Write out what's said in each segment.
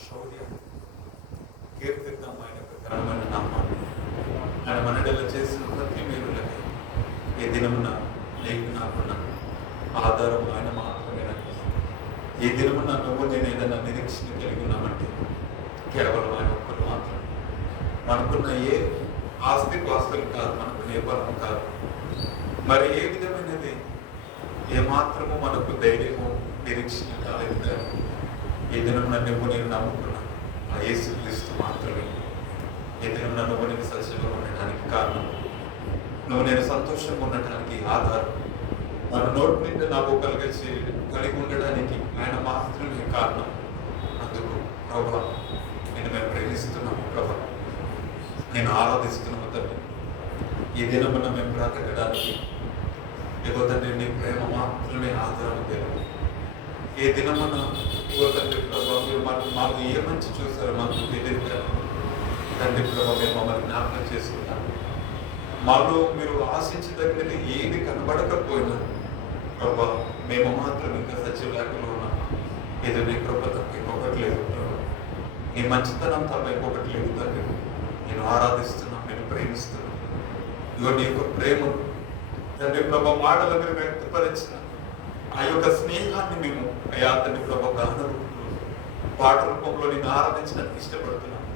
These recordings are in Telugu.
శౌర్యం కీర్తిద్దాం ఆయన యొక్క ఘనమైన నామాన్ని. ఆయన మనడలో చేసిన ప్రతి మేలులకి ఏ దినమున నీకు నాకున్న ఆధారం ఆయన మాత్రమే. ఈ దినమున నువ్వు నేను ఏదైనా నిరీక్షణ కలిగి ఉన్నామంటే కేవలం ఆయన ఒక్కరు మాత్రం. మనకున్న ఏ ఆస్తి పాస్తులు కాదు, మనకున్న ఏ బలం కాదు, మరి ఏ విధమైనది ఏమాత్రము మనకు ధైర్యము నిరీక్షణ కాలేదు. కానీ ఈ దినమున నువ్వు నేను నమ్ముకున్నా ఆ యేసుక్రీస్తు మాత్రమే. ఈ దినమున నువ్వు నేను సజీవంగా ఉండడానికి కారణం, నువ్వు నేను సంతోషంగా ఉండటానికి ఆధారం, మన నోటి నుండి నాకు కలిగి ఉండడానికి ఆయన మాత్రమే కారణం. అందుకు ప్రభా నేను మేము ప్రేమిస్తున్నాము, ప్రభా నేను ఆరాధిస్తున్నాము తండ్రి. ఈ దినమున మేము బ్రతకడానికి ఇగో తండ్రి నీ ప్రేమ మాత్రమే ఆధారం తెలియదు. ఏ దినమున ఇగో తండ్రి ప్రభా మీరు మాకు ఏ మంచి చూసారో మాకు తెలియదు కదా తండ్రి. ప్రభా మేము మమ్మల్ని జ్ఞాపకం చేసుకుంటాము. మాలో మీరు ఆశించదగినది ఏది కనబడకపోయినా ప్రభా మేము మాత్రం ఇంకా సత్యలేఖలో ఉన్నాం. ఇది నీ కృప తప్ప ఇంకొకటి లేదు ప్రభా, నీ మంచితనం తప్ప ఇంకొకటి లేదు తండ్రి. నేను ఆరాధిస్తున్నాను, నేను ప్రేమిస్తున్నాను. ఇగో నీ యొక్క ప్రేమ తండ్రి ప్రభా మాటలు మీరు వ్యక్తపరిచిన ఆ యొక్క స్నేహాన్ని మేము అయ్యా తండ్రి ప్రభా గాన రూపంలో పాట రూపంలో నేను ఆరాధించడానికి ఇష్టపడుతున్నాను.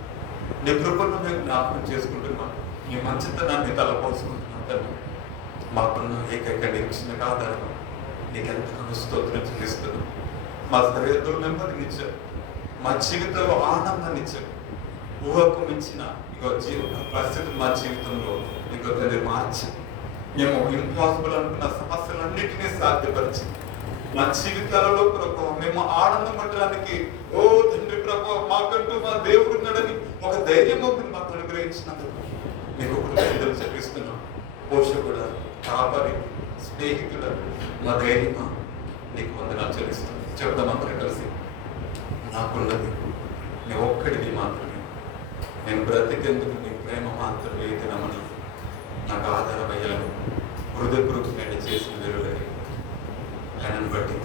నీ కృపను మేము జ్ఞాపకం చేసుకుంటున్నాను, నీ మంచితనాన్ని తలపోసుకుంటున్నాను తండ్రి. మాకున్న ఏకైక నిరీక్షణ ఆధారం నీకెంతగానో స్తోత్రం చెల్లిస్తున్నాం. మా సరిహద్దులు నెమ్మదినిచ్చారు, మా జీవితంలో ఆనందాన్ని ఇచ్చారు. ఊహకు మించిన ఇక పరిస్థితులు మా జీవితంలో ఇక తండ్రి మార్చి మేము ఇంపాసిబుల్ అనుకున్న సమస్యలన్నిటినీ సాధ్యపరిచి మా జీవితాలలో ప్రభావ మేము ఆనందం పడడానికి ఓ తండ్రి ప్రభావ మాకంటూ మా దేవుడు ఉన్నాడని ఒక ధైర్యం మాకు అనుగ్రహించినందుకు నీకు కృతజ్ఞతలు చెల్లిస్తున్నాం. పోషకుడ, కాపరి, స్నేహితుడ, మా ధైర్యమా నీకు వందనాలు చెల్లిస్తున్నాం. చెప్తాం అందరం కలిసి, నాకున్నది నీ ఒక్కడిది మాత్రమే, నేను బ్రతికేందుకు నీ ప్రేమ మాత్రమే ఈ దినమని నాకు ఆధారమయ్యాను. హృదయపూర్వకంగా చేసిన వెలువని ఆయనను బట్టి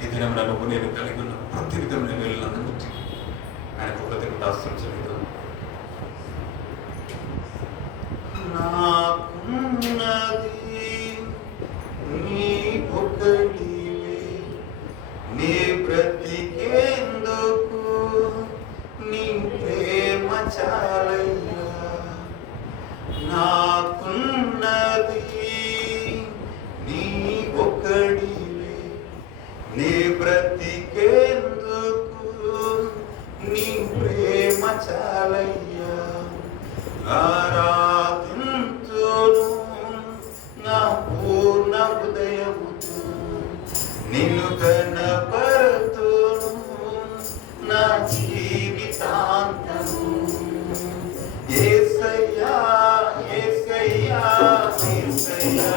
ఈ దినం నువ్వు నేను కలిగి ఉన్న ప్రతి విధమైన వెలులన్నిటి ఆయనకు కృతజ్ఞతాస్తులు చెల్లిద్దాం. నాకున్నది నీ ఒక్కడివే, నీ బ్రతికేందుకు నీ ప్రేమ చాలయ్యా. నాకున్నది నీ ఒక్కడివే, నీ బ్రతికేందుకు నీ ప్రేమ చాలయ్యా. ఆరాధించును నా పూర్ణ హృదయముతో, నిన్ను కనపరుతును నా జీవితాంతము. యేసయ్యా యేసయ్యా యేసయ్యా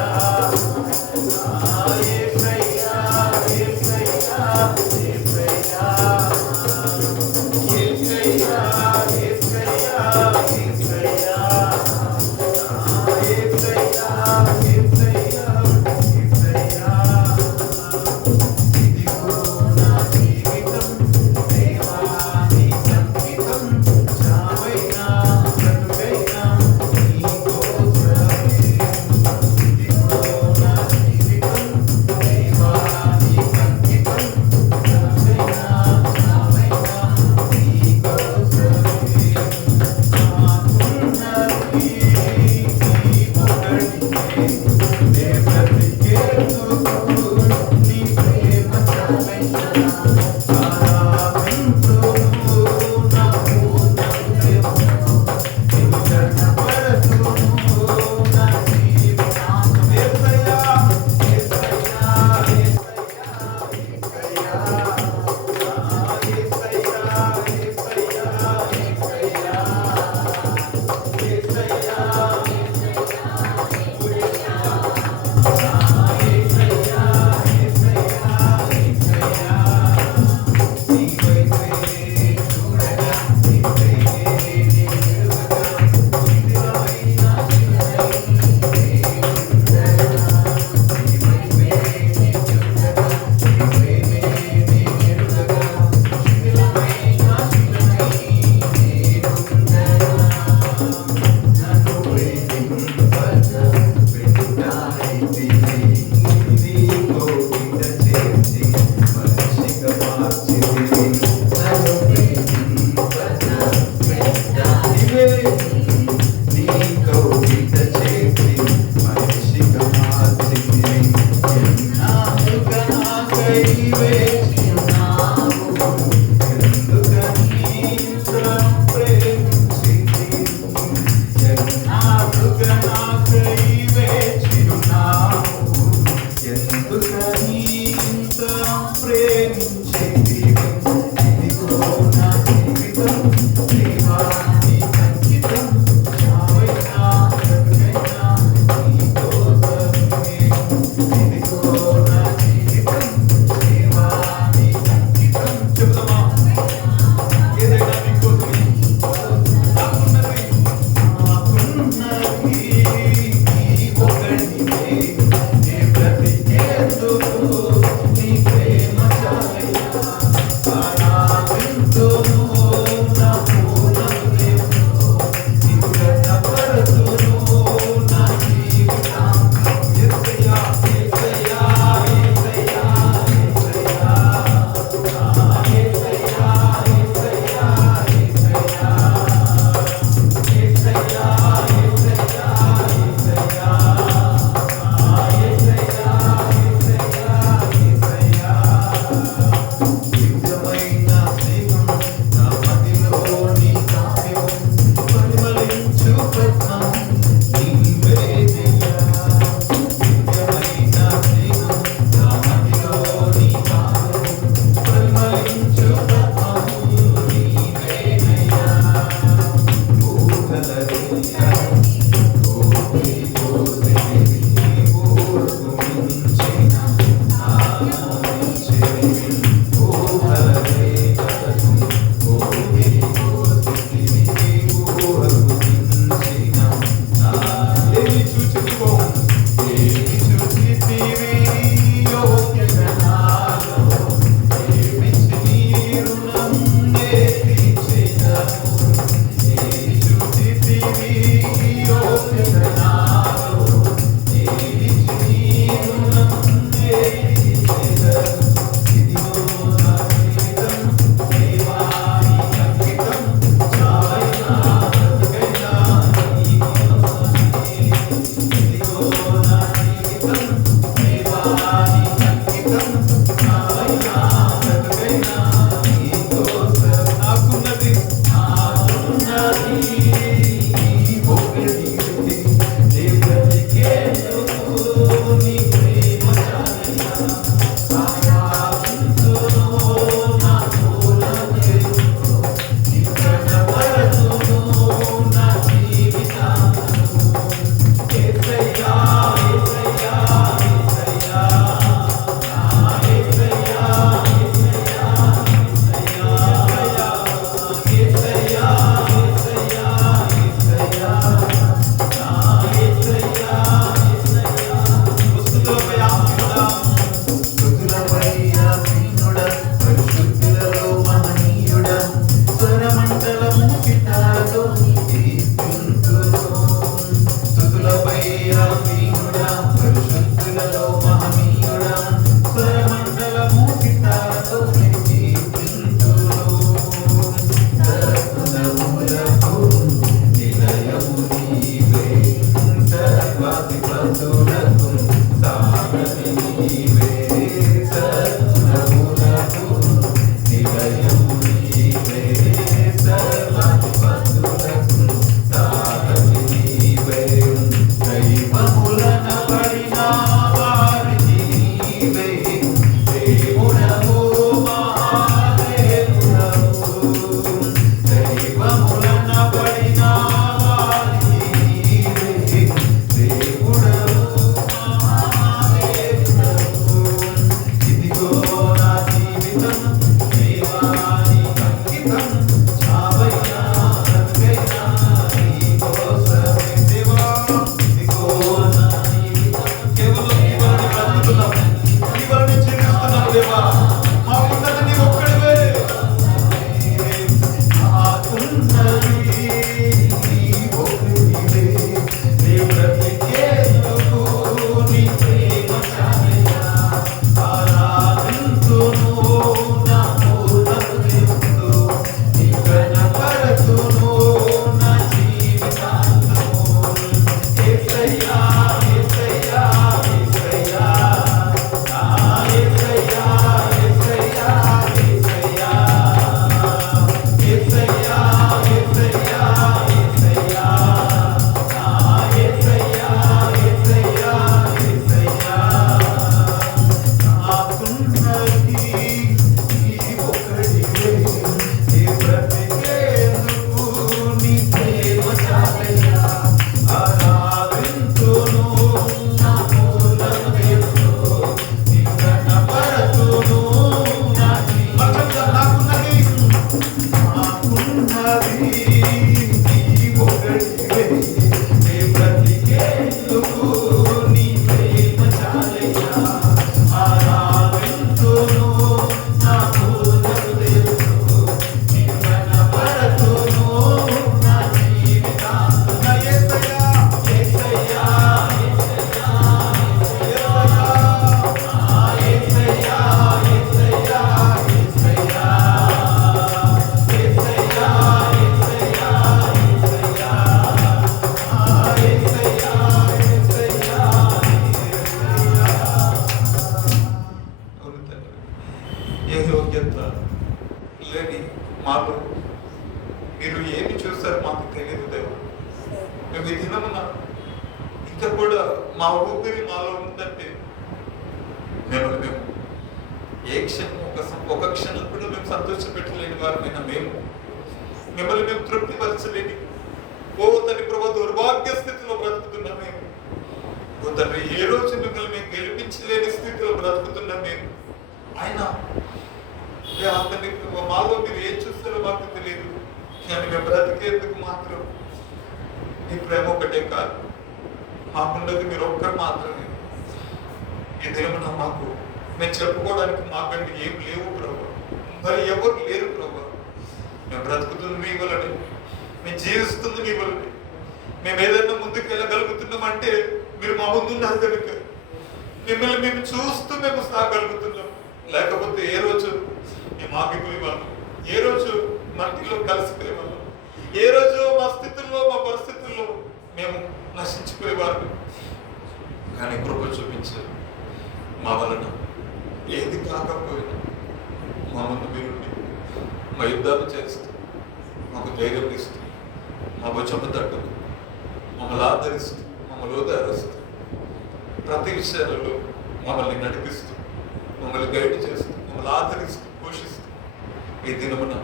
యేసయ్యా యేసయ్యా యేసయ్యా యేసయ్యా యేసయ్యా యేసయ్యా యేసయ్యా యేసయ్యా యేసయ్యా. ఇదిగో వేచి ఉన్నావు. ఎందుకని ఇంత ప్రేమించితివి? ఎన్నాళ్ళుగా నాకై వేచి ఉన్నావు. ఎందుకని ఇంత ప్రేమించితివి? ఇదిగో నా జీవితం దేవా నీకు అంకితం. చావైనా బ్రతుకైనా నీ కోసమే. ఇదిగో నా జీవితం దేవా నీకు అంకితం. చెప్తామా? ఏదైనా నీ కోసమే. నాకున్నది నీ ఒక్కడివే. నీ బ్రతికేందుకు నీ ప్రేమ చాలయ్యా. యోగ్యత లేని మాలో మీరు ఏమి చూస్తారో మాకు తెలియదు దేవా. మేము ఈ దినమున ఇంకా కూడా మా ఊపిరి మాలో ఉందంటే మిమ్మల్ని మేము ఏ క్షణం ఒక క్షణం కూడా మేము సంతోషపెట్టలేని వారమైనా మేము మిమ్మల్ని మేము తృప్తిపరచలేని ఓ తండ్రి ప్రభు దౌర్భాగ్య స్థితిలో బ్రతుకుతున్నాం మేము. ఓ తండ్రి ఏ రోజు మిమ్మల్ని మేము గెలిపించలేని స్థితిలో బ్రతుకుతున్నాం మేము. ఆయన తండ్రి మాలో మీరు ఏం చూస్తారో మాకు తెలియదు, కానీ మేము బ్రతికేందుకు మాత్రం నీ ప్రేమ ఒకటే కాదు, మాకున్నది మీరు ఒక్కరు మాత్రమే. ఈ దినమున మాకు మేము చెప్పుకోవడానికి మాకంటే ఏం లేవు ప్రభు, మరి ఎవరు లేరు ప్రభు. మేము బ్రతుకుతుంది మీ వలనే, మేము జీవిస్తుంది మీ వలనే. మేము ఏదైనా ముందుకు వెళ్ళగలుగుతున్నామంటే మీరు మా ముందు ఉన్నారు కనుక మిమ్మల్ని మేము చూస్తూ మేము సాగలుగుతున్నాం. లేకపోతే ఏ రోజు మేము ఆగిపోయే వాళ్ళం, ఏ రోజు మట్టిలో కలిసిపోయే వాళ్ళం, ఏ రోజు మా స్థితుల్లో మా పరిస్థితుల్లో మేము నశించిపోయేవారు. కానీ కృప చూపించారు. మా వలన ఏది కాకపోయినా మా ముందు మీరు మా యుద్ధాలు చేస్తూ మాకు ధైర్యం ఇస్తూ మా భుజము తట్టు మమ్మల్ని ఆదరిస్తూ మమ్మల్ని ఓదారుస్తూ ప్రతి విషయాలలో మమ్మల్ని నడిపిస్తూ మమ్మల్ని గైడ్ చేస్తూ మమ్మల్ని ఆదరిస్తూ పోషిస్తూ ఈ దినమున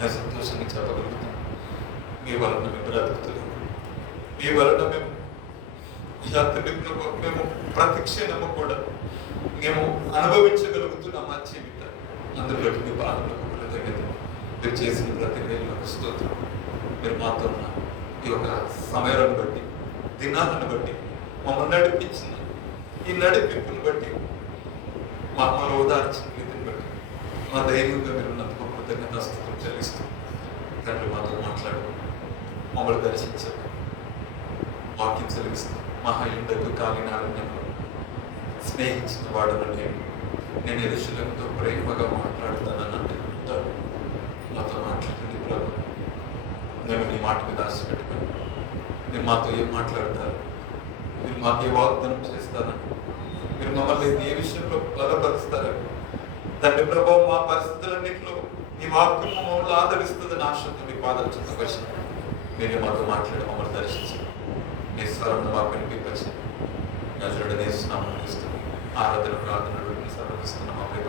నా సంతోషాన్ని చెప్పగలుగుతాం. మీ వలన మేము బ్రతుకుతలేము, మీ వలన మేము మేము ప్రతి క్షణము కూడా మేము అనుభవించగలుగుతున్నాం మా జీవితాన్ని. అందులో మీ బాధలకు కృతజ్ఞత. మీరు చేసిన ప్రతి వేలకు స్తోత్రం. మీరు మాతో ఉన్న ఈ యొక్క సమయాలను బట్టి దినాలను బట్టి మమ్మల్ని నడిపించిన ఈ నడిపింపుని బట్టి మమ్మల్ని ఓదార్చిన రీతిని బట్టి మా ధైర్యంగా మీరు ఉన్నందుకు కృతజ్ఞత స్తోత్రం చెల్లిస్తూ తండ్రి మాతో మాట్లాడు, మమ్మల్ని దర్శించారు, వాక్యం సెలవిస్తూ మహాయుండకు కాలిన అరణ్యంలో స్నేహించిన వాడను నేను ఎరుషలేముతో ప్రేమగా మాట్లాడుతానని అంటారు. నాతో మాట్లాడండి ప్రభు, నేను నీ మాట మీద ఆశ పెట్టుకుని మీరు మాతో ఏం మాట్లాడతారు, మీరు మాకు ఏ వాగ్దానం చేస్తారని, మీరు మమ్మల్ని ఏ విషయంలో బలపరుస్తారని తండ్రి ప్రభావం మా పరిస్థితులన్నింటిలో మీ వాక్యం మమ్మల్ని ఆదరిస్తుందని ఆశతో మీ పాదాలు చెంతపరిచి మీరే మాతో మాట్లాడి మమ్మల్ని దర్శించారు. నీ స్వరం మాకు వినిపించి నజరుడు నేస్తున్నాము ఆరాధన ప్రార్థన సమర్పిస్తున్న మా ప్రియ